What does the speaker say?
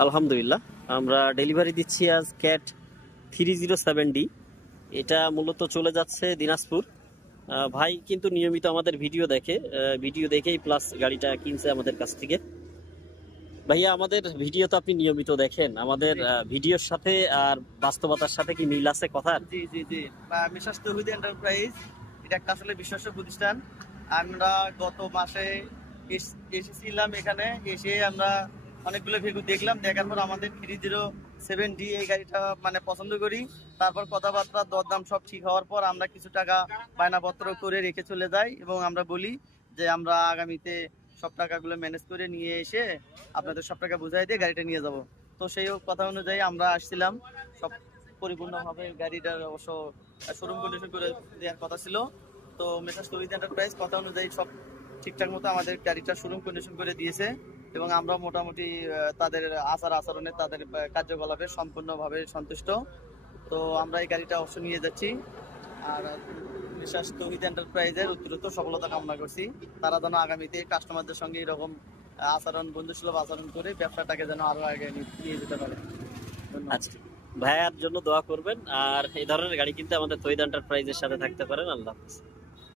আলহামদুলিল্লাহ, আমরা ডেলিভারি দিচ্ছি আজ ক্যাট 307D। এটা মূলত চলে যাচ্ছে দিনাজপুর। ভাই কিন্তু নিয়মিত আমাদের ভিডিও দেখে, ভিডিও দেখেই প্লাস গাড়িটা কিনছে আমাদের কাছ থেকে। ভাইয়া, আমাদের ভিডিও তো আপনি নিয়মিত দেখেন, আমাদের জি ভিডিওর সাথে আর বাস্তবতার সাথে কি মিল আছে কথার? জি জি জি মিশাস তৌহিদ এন্টারপ্রাইজ এটা একটা আসলে বিশ্বস্ত প্রতিষ্ঠান। আমরা গত মাসে এসেছিলাম এখানে, এসে আমরা অনেকগুলো ভেহিকল দেখলাম, দেখার পর আমাদের 307D এই গাড়িটা মানে পছন্দ করি। তারপর কথাবার্তা দরদাম সব ঠিক হওয়ার পর আমরা কিছু টাকা বায়নাপত্র করে রেখে চলে যাই এবং আমরা বলি যে আমরা আগামীতে সব টাকাগুলো ম্যানেজ করে নিয়ে এসে আপনাদের সব টাকা বুঝাই দিয়ে গাড়িটা নিয়ে যাব। তো সেই কথা অনুযায়ী আমরা আসছিলাম। সব পরিপূর্ণভাবে গাড়িটার অবশ্য শোরুম কন্ডিশন করে দেওয়ার কথা ছিল। তো মেসার্স তৌহিদ এন্টারপ্রাইজ কথা অনুযায়ী সব ঠিকঠাক মতো আমাদের গাড়িটা শোরুম কন্ডিশন করে দিয়েছে এবং আমরা মোটামুটি তাদের আচার আচরণে, তাদের কার্যকলাপে সম্পূর্ণভাবে সন্তুষ্ট। তো আমরা এই গাড়িটা অবশ্য নিয়ে যাচ্ছি। আর মেসার্স তৌহিদ এন্টারপ্রাইজের উত্তরোত্তর সফলতা কামনা করছি। তারা যেন আগামীতে কাস্টমারদের সঙ্গে এরকম আচরণ, বন্ধুসুলভ আচরণ করে ব্যবসাটাকে যেন আরো আগে নিয়ে যেতে পারে। ধন্যবাদ। আচ্ছা, ভাইয়ার জন্য দোয়া করবেন, আর এই ধরনের গাড়ি কিনতে আমাদের তৈদ এন্টারপ্রাইজের সাথে থাকতে পারেন। আল্লাহ হাফেজ।